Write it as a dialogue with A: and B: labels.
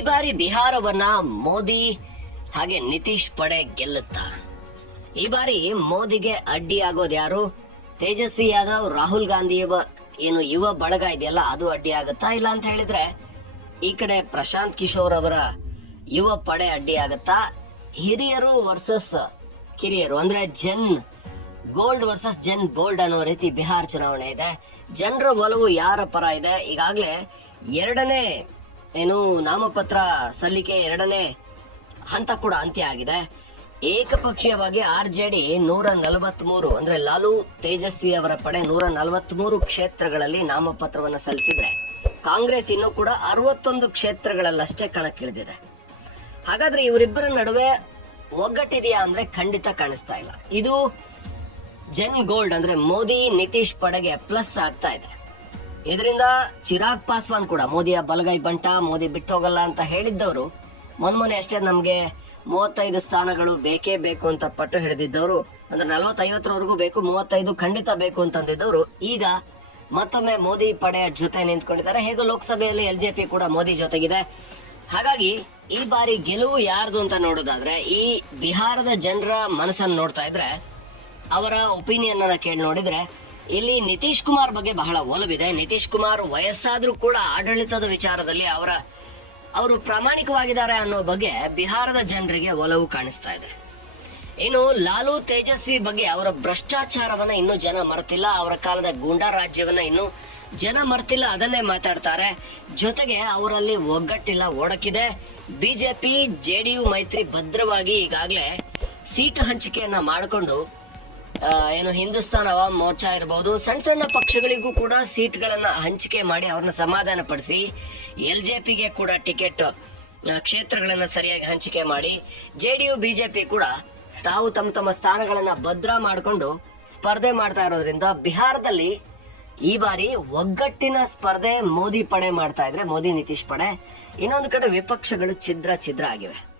A: ಬಾರಿ ಬಿಹಾರವನ್ನ ಮೋದಿ ಹಾಗೆ ನಿತೀಶ್ ಪಡೆ ಗೆಲ್ಲುತ್ತಾ? ಈ ಬಾರಿ ಮೋದಿಗೆ ಅಡ್ಡಿ ಆಗೋದು ಯಾರು? ತೇಜಸ್ವಿ ಯಾದವ್, ರಾಹುಲ್ ಗಾಂಧಿ ಏನು ಯುವ ಬಳಗ ಇದೆಯಲ್ಲ, ಅದು ಅಡ್ಡಿ ಆಗುತ್ತಾ? ಇಲ್ಲ ಅಂತ ಹೇಳಿದ್ರೆ ಈ ಕಡೆ ಪ್ರಶಾಂತ್ ಕಿಶೋರ್ ಅವರ ಯುವ ಪಡೆ ಅಡ್ಡಿ ಆಗುತ್ತಾ? ಹಿರಿಯರು ವರ್ಸಸ್ ಕಿರಿಯರು, ಅಂದ್ರೆ gen gold versus gen bold ಅನ್ನೋ ರೀತಿ ಬಿಹಾರ್ ಚುನಾವಣೆ ಇದೆ. ಜನರ ಒಲವು ಯಾರ ಪರ ಇದೆ? ಈಗಾಗಲೇ ಎರಡನೇ ಏನು ನಾಮಪತ್ರ ಸಲ್ಲಿಕೆ ಎರಡನೇ ಹಂತ ಕೂಡ ಅಂತ್ಯ ಆಗಿದೆ. ಏಕಪಕ್ಷೀಯವಾಗಿ ಆರ್ ಜೆ ಡಿ ನೂರ ನಲವತ್ಮೂರು ಅಂದ್ರೆ ಲಾಲು ತೇಜಸ್ವಿ ಅವರ ಪಡೆ ನೂರ ನಲವತ್ಮೂರು ಕ್ಷೇತ್ರಗಳಲ್ಲಿ ನಾಮಪತ್ರವನ್ನು ಸಲ್ಲಿಸಿದ್ರೆ ಕಾಂಗ್ರೆಸ್ ಇನ್ನೂ ಕೂಡ ಅರವತ್ತೊಂದು ಕ್ಷೇತ್ರಗಳಲ್ಲಷ್ಟೇ ಕಣಕ್ಕಿಳಿದಿದೆ. ಹಾಗಾದ್ರೆ ಇವರಿಬ್ಬರ ನಡುವೆ ಒಗ್ಗಟ್ಟಿದೆಯಾ ಅಂದ್ರೆ ಖಂಡಿತ ಕಾಣಿಸ್ತಾ ಇಲ್ಲ. ಇದು ಜೆನ್ ಗೋಲ್ಡ್ ಅಂದ್ರೆ ಮೋದಿ ನಿತೀಶ್ ಪಡೆಗೆ ಪ್ಲಸ್ ಆಗ್ತಾ ಇದೆ. ಇದರಿಂದ ಚಿರಾಗ್ ಪಾಸ್ವಾನ್ ಕೂಡ ಮೋದಿಯ ಬಲಗೈ ಬಂಟ, ಮೋದಿ ಬಿಟ್ಟು ಹೋಗಲ್ಲ ಅಂತ ಹೇಳಿದ್ದವರು. ಮೊನ್ಮೊನ್ನೆ ಅಷ್ಟೇ ನಮಗೆ ಮೂವತ್ತೈದು ಸ್ಥಾನಗಳು ಬೇಕೇ ಬೇಕು ಅಂತ ಪಟ್ಟು ಹಿಡಿದಿದ್ದವರು. ಅಂದ್ರೆ ನಲವತ್ತೈವತ್ತರವರೆಗೂ ಬೇಕು, ಮೂವತ್ತೈದು ಖಂಡಿತ ಬೇಕು ಅಂತಂದಿದ್ದವರು ಈಗ ಮತ್ತೊಮ್ಮೆ ಮೋದಿ ಪಡೆಯ ಜೊತೆ ನಿಂತ್ಕೊಂಡಿದ್ದಾರೆ. ಹೇಗೂ ಲೋಕಸಭೆಯಲ್ಲಿ ಎಲ್ ಜೆ ಪಿ ಕೂಡ ಮೋದಿ ಜೊತೆಗಿದೆ. ಹಾಗಾಗಿ ಈ ಬಾರಿ ಗೆಲುವು ಯಾರ್ದು ಅಂತ ನೋಡೋದಾದ್ರೆ, ಈ ಬಿಹಾರದ ಜನರ ಮನಸ್ಸನ್ನು ನೋಡ್ತಾ ಇದ್ರೆ, ಅವರ ಒಪಿನಿಯನ್ ಅನ್ನ ಕೇಳಿ ನೋಡಿದ್ರೆ ಇಲ್ಲಿ ನಿತೀಶ್ ಕುಮಾರ್ ಬಗ್ಗೆ ಬಹಳ ಒಲವಿದೆ. ನಿತೀಶ್ ಕುಮಾರ್ ವಯಸ್ಸಾದ್ರೂ ಕೂಡ ಆಡಳಿತದ ವಿಚಾರದಲ್ಲಿ ಅವರ, ಅವರು ಪ್ರಾಮಾಣಿಕವಾಗಿದ್ದಾರೆ ಅನ್ನೋ ಬಗ್ಗೆ ಬಿಹಾರದ ಜನರಿಗೆ ಒಲವು ಕಾಣಿಸ್ತಾ ಇದೆ. ಇನ್ನು ಲಾಲು ತೇಜಸ್ವಿ ಬಗ್ಗೆ ಅವರ ಭ್ರಷ್ಟಾಚಾರವನ್ನ ಇನ್ನೂ ಜನ ಮರೆತಿಲ್ಲ. ಅವರ ಕಾಲದ ಗೂಂಡಾ ರಾಜ್ಯವನ್ನ ಇನ್ನೂ ಜನ ಮರ್ತಿಲ್ಲ. ಅದನ್ನೇ ಮಾತಾಡ್ತಾರೆ. ಜೊತೆಗೆ ಅವರಲ್ಲಿ ಒಗ್ಗಟ್ಟಿಲ್ಲ, ಒಡಕಿದೆ. ಬಿಜೆಪಿ ಜೆಡಿಯು ಮೈತ್ರಿ ಭದ್ರವಾಗಿ ಈಗಾಗಲೇ ಸೀಟು ಹಂಚಿಕೆಯನ್ನ ಮಾಡಿಕೊಂಡು ಏನು ಹಿಂದೂಸ್ತಾನ್ ಅವಾಮ್ ಮೋರ್ಚಾ ಇರಬಹುದು ಸಣ್ಣ ಸಣ್ಣ ಪಕ್ಷಗಳಿಗೂ ಕೂಡ ಸೀಟ್ಗಳನ್ನ ಹಂಚಿಕೆ ಮಾಡಿ ಅವ್ರನ್ನ ಸಮಾಧಾನ ಪಡಿಸಿ, ಎಲ್ ಜೆ ಪಿಗೆ ಕೂಡ ಟಿಕೆಟ್ ಕ್ಷೇತ್ರಗಳನ್ನು ಸರಿಯಾಗಿ ಹಂಚಿಕೆ ಮಾಡಿ, ಜೆ ಡಿ ಜೆಡಿಯು ಬಿಜೆಪಿ ಕೂಡ ತಾವು ತಮ್ಮ ತಮ್ಮ ಸ್ಥಾನಗಳನ್ನ ಭದ್ರ ಮಾಡಿಕೊಂಡು ಸ್ಪರ್ಧೆ ಮಾಡ್ತಾ ಇರೋದ್ರಿಂದ ಬಿಹಾರದಲ್ಲಿ ಈ ಬಾರಿ ಒಗ್ಗಟ್ಟಿನ ಸ್ಪರ್ಧೆ ಮೋದಿ ಪಡೆ ಮಾಡ್ತಾ ಇದ್ರೆ, ಮೋದಿ ನಿತೀಶ್ ಪಡೆ, ಇನ್ನೊಂದು ಕಡೆ ವಿಪಕ್ಷಗಳು ಛಿದ್ರ ಛಿದ್ರ ಆಗಿವೆ.